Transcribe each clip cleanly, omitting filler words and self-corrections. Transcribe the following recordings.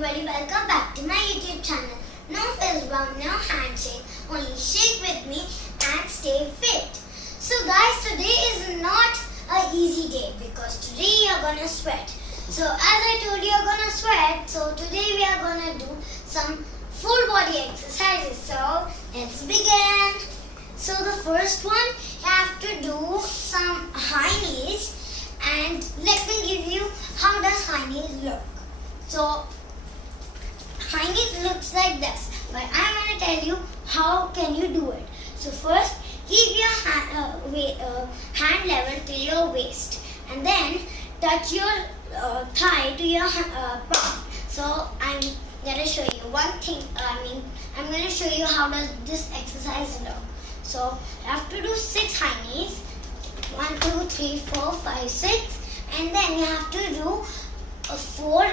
everybody, welcome back to my YouTube channel. No fist bump, no handshake, only shake with me and stay fit. So guys, today is not an easy day because today you are gonna sweat. So as I told you, you're gonna sweat. So today we are gonna do some full body exercises. So let's begin. So the first one, you have to do some high knees, and let me give you how does high knees look. So high knees looks like this, but I'm going to tell you how can you do it. So first, keep your hand level to your waist, and then touch your thigh to your palm. So I'm going to show you one thing. I'm going to show you how does this exercise look. So you have to do 6 high knees. 1, 2, 3, 4, 5, 6, and then you have to do 4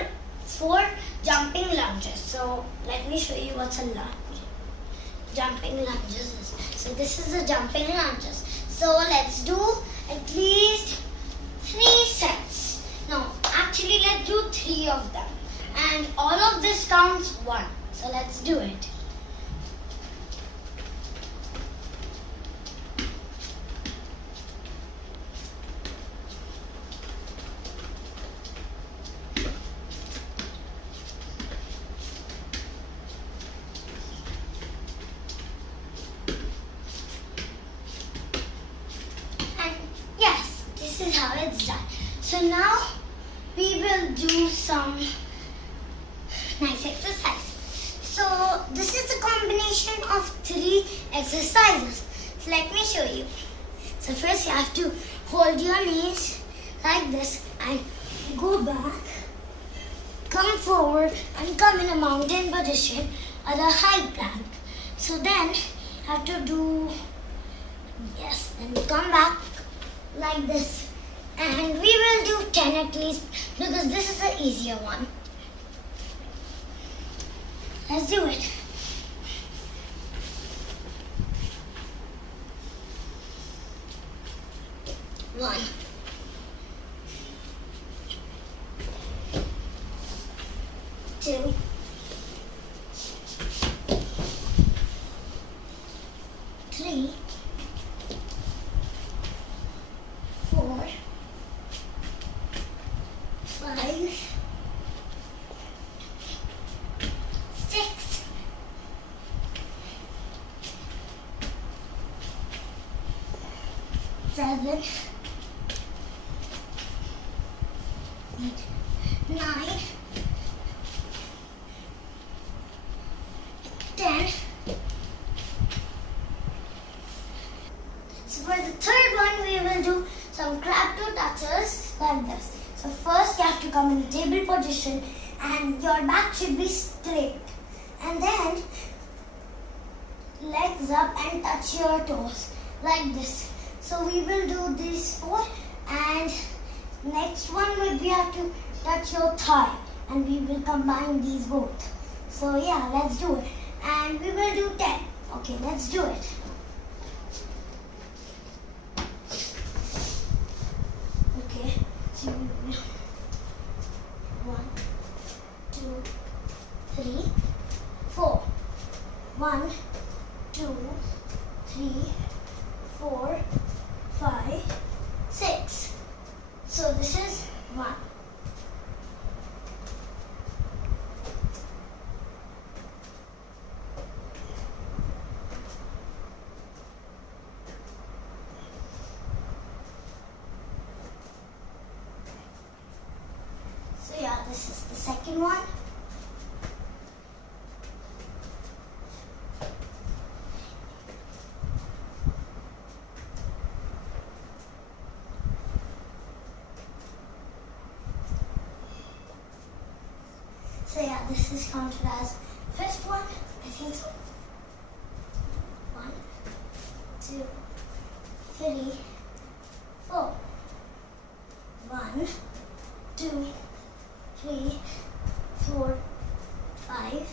jumping lunges. So let me show you what's a lunge. Jumping lunges. So this is a jumping lunges. So let's do at least 3 sets. No, actually let's do 3 of them. And all of this counts 1. So let's do it. This is how it's done. So now we will do some nice exercise. So this is a combination of 3 exercises. So let me show you. So first you have to hold your knees like this and go back, come forward and come in a mountain position or a high plank. So then you have to do, then you come back like this, and we will do 10 at least because this is the easier one. Let's do it. One, 2, 3, 4, 5, 6, 7, 8, 9, 10. So for the third one, we will do some crab toe touches like this. So first you have to come in a table position and your back should be straight. And then legs up and touch your toes like this. So we will do these 4, and next one will be you have to touch your thigh, and we will combine these both. So yeah, let's do it. And we will do 10. Okay, let's do it. Okay, so 1, 2, 3, 4. 1, 2, 3, 4, 5, 6. So this is 1. So yeah, this is the second one. So yeah, this is counted as first one, I think so. 1, 2, 3, 4. 1, 2, 3, 4, 5,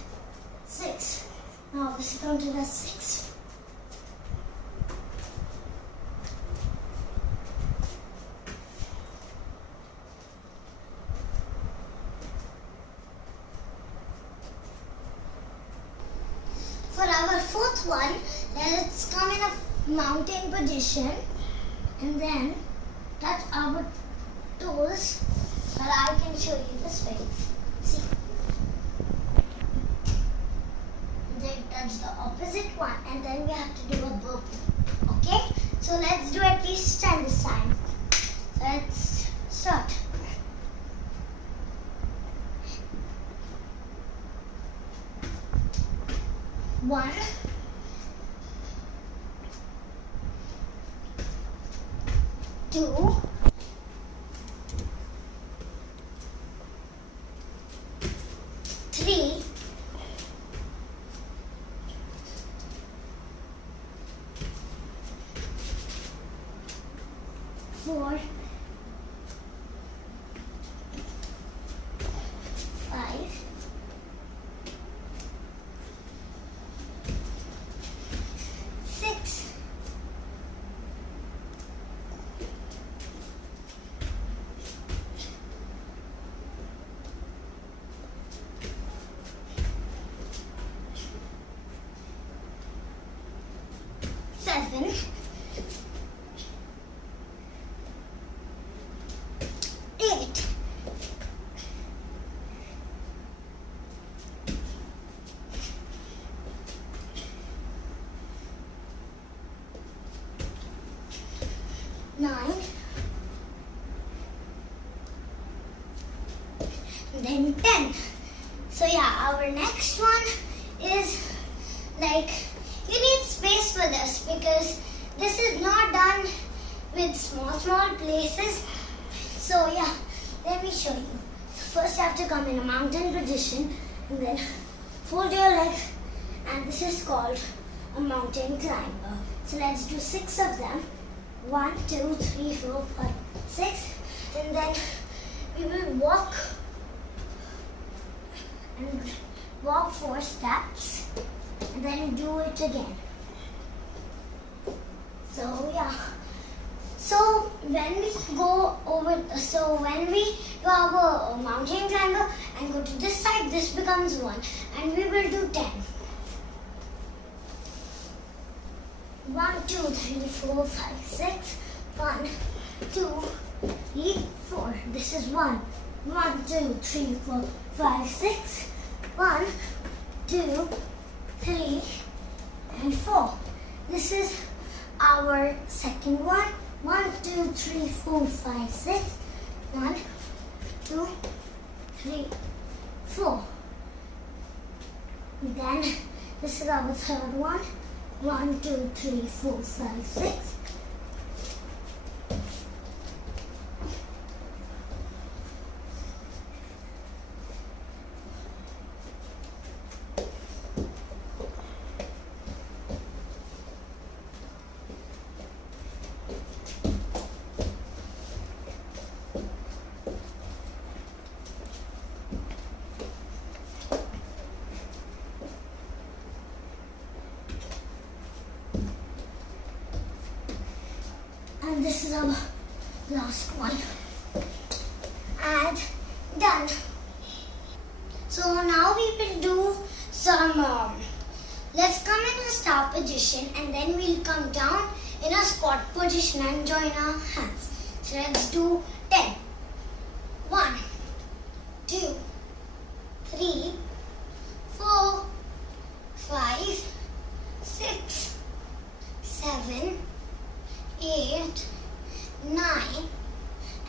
6. Now this is counted as 6. last one. Let's come in a mountain position and then touch our toes. But I can show you this way. See? Then touch the opposite one and then we have to do a burpee. Okay? So let's do at least 10 this time. Let's start. 1, 2, 3, 4, 5, 6, 7, 8, 9, and then 10. So yeah, our next one is like, you need space for this because this is not done with small places. So yeah, let me show you. So first you have to come in a mountain position and then fold your leg, and this is called a mountain climber. So let's do 6 of them. 1, 2, 3, 4, 5, 6, and then we will walk 4 steps and then do it again. So yeah. So when we do our mountain climber and go to this side, this becomes 1, and we will do 10. 1, 2, 3, 4, 5, 6. 1, 2, 3, 4. This is 1. 1, 2, 3, 4, 5, 6. 1, 2, 3, and 4. This is our second one. 1, 2, 3, 4, 5, 6. 1, 2, 3, 4. Then this is our third one. 1, 2, 3, 4, 5, 6. And this is our last one. And done. So now we will do some, let's come in a start position and then we'll come down in a squat position and join our hands. So let's do 10. 1, 2, 3, 4, 5, 6, 7, 8, 9,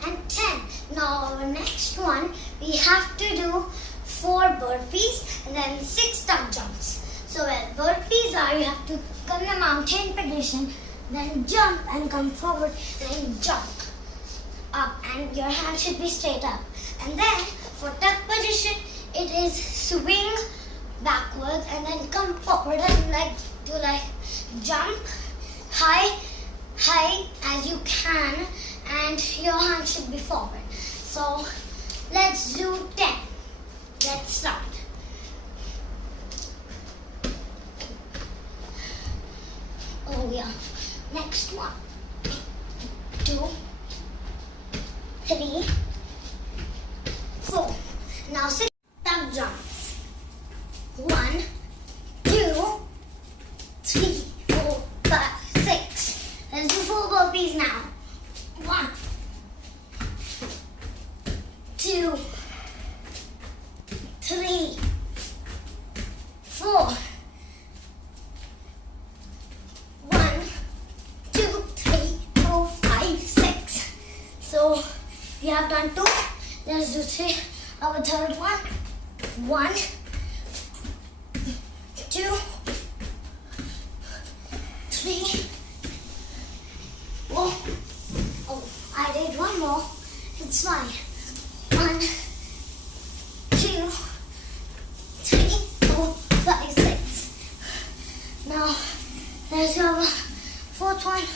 and 10. Now our next one, we have to do 4 burpees and then 6 tuck jumps. So where burpees are, you have to come in a mountain position, then jump and come forward and jump up, and your hand should be straight up. And then for tuck position, it is swing backwards and then come forward and do jump high as you can, and your hand should be forward. So let's do 10. Let's start. Oh yeah. Next one. 2, 3, 4. Now 6 tuck jumps. 1, 2, do our third one. 1, 2, 3, 4. Oh, I did one more. It's fine. 1, 2, 3, 4, 5, 6. Now, there's our fourth one.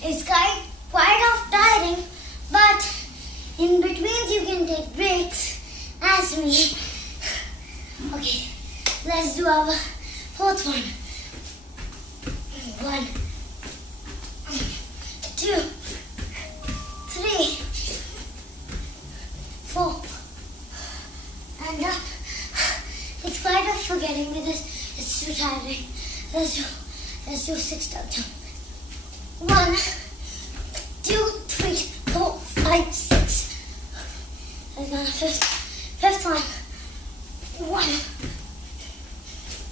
It's quite of tiring, but in between you can take breaks as me. Okay, let's do our fourth one. 1, 2, 3, 4. And it's quite of forgetting because it's too tiring. Let's do 6 times. 1, 2, 3, 4, 5, 6. Let's go on the fifth one. 1,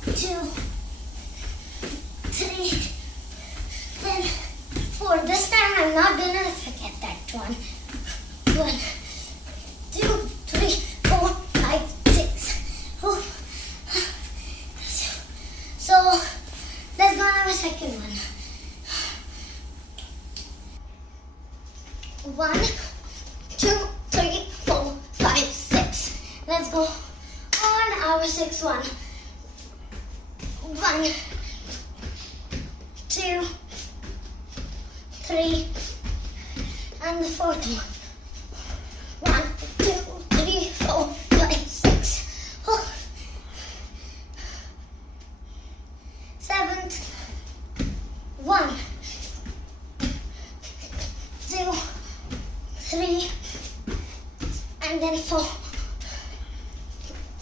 2, 3, then 4. This time I'm not gonna forget that one. 1, 2, 3, 4, 5, 6. Oh. So let's go on our second one. 1, 2, 3, 4, 5, 6. Let's go on our sixth one. 1, 2, 3, and the fourth one. 1, 2, 3, 4, 5, 6. Oh. Seventh. 1, 2, 3, and then 4.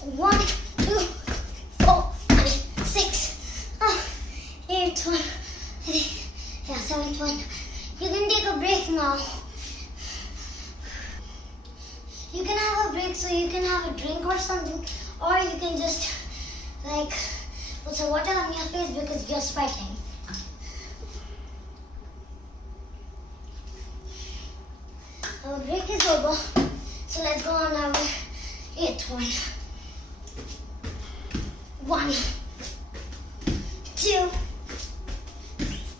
1, 2, 4, 5, 6. Eighth one. Yeah, seventh one. You can take a break now. You can have a break so you can have a drink or something, or you can just put some water on your face because you're sweating. Our break is over, so let's go on our eighth one. 1, 2,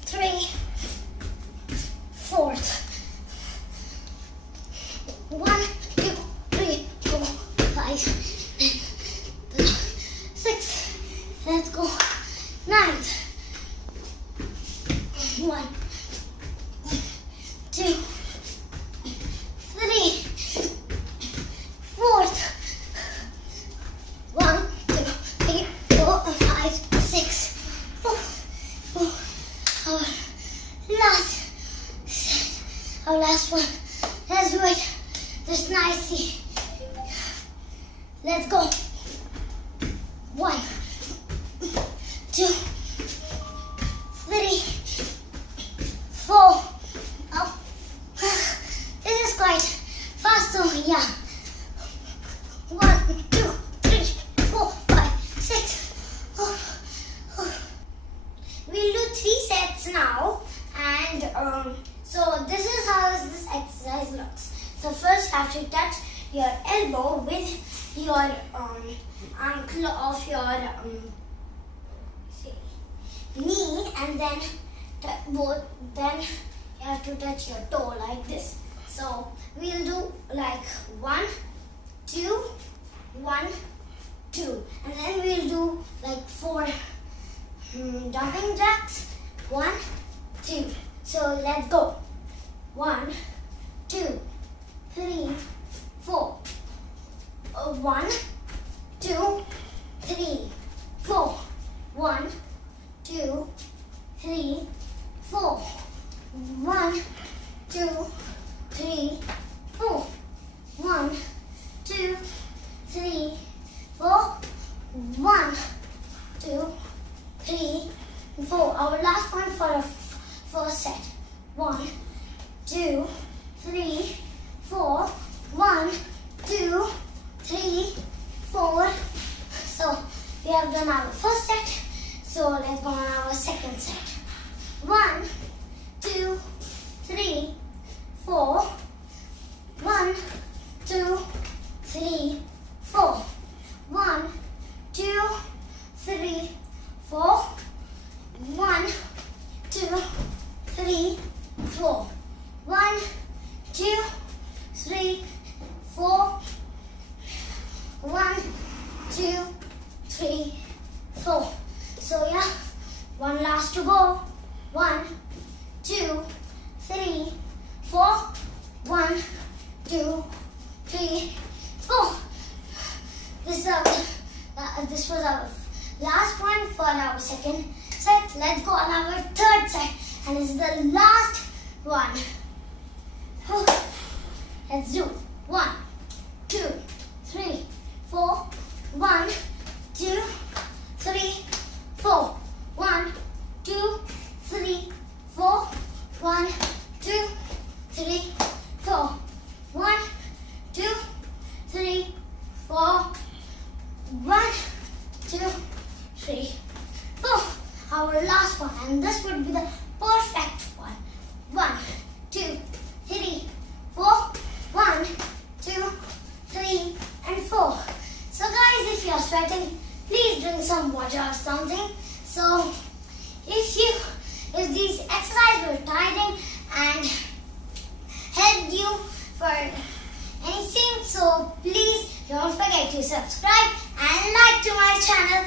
3, 4. 1, 2, 3, 4, 5, 6. Let's go. 9th. 1, 2, 3, 4. 1, 2, 3, 4, 5, 6. Our last one. Let's do it just nicely. Let's go. 1, 2, 3, 4. Up. This is quite fast, so yeah. 1, 2, 3, 4, 5, 6. We'll do 3 sets now, and so this is how this exercise looks. So first you have to touch your elbow with your ankle of your knee, and then then you have to touch your toe like this. So we'll do like 1, 2, 1, 2, and then we'll do like 4 jumping jacks. 1, 2. So let's go. 1, 2, 3, 4. 1, 2, 3, 4. 1, 2, 3, 4. 1, 2, 3, 4. 1, 2, 3, 4. 1, 2, 3, 4. Our last one for the first set. 1, 2, 3, 4. 1, 2, 3, 4. So we have done our first set. So let's go on our second set. 1, 2, 3, 4. 1, 2, 2, 3, 4. So yeah, one last to go. 1, 2, 3, 4. 1, 2, 3, 4. This was our last one for our second set. Let's go on our third set, and this is the last one. Let's do 1, 2, 3, 4. 1, 2, 3, 4. 1, 2, 3, 4. 1, 2, 3, 4. 1, 2, 3, 4. 1, 2, 3, 4. Our last one, and this would be the perfect one. 1, 2, 3, 4. 1, 2, 3, and 4. So guys, if you are sweating, please drink some water or something. So if these exercises were tiring and helped you for anything, so please don't forget to subscribe and like to my channel.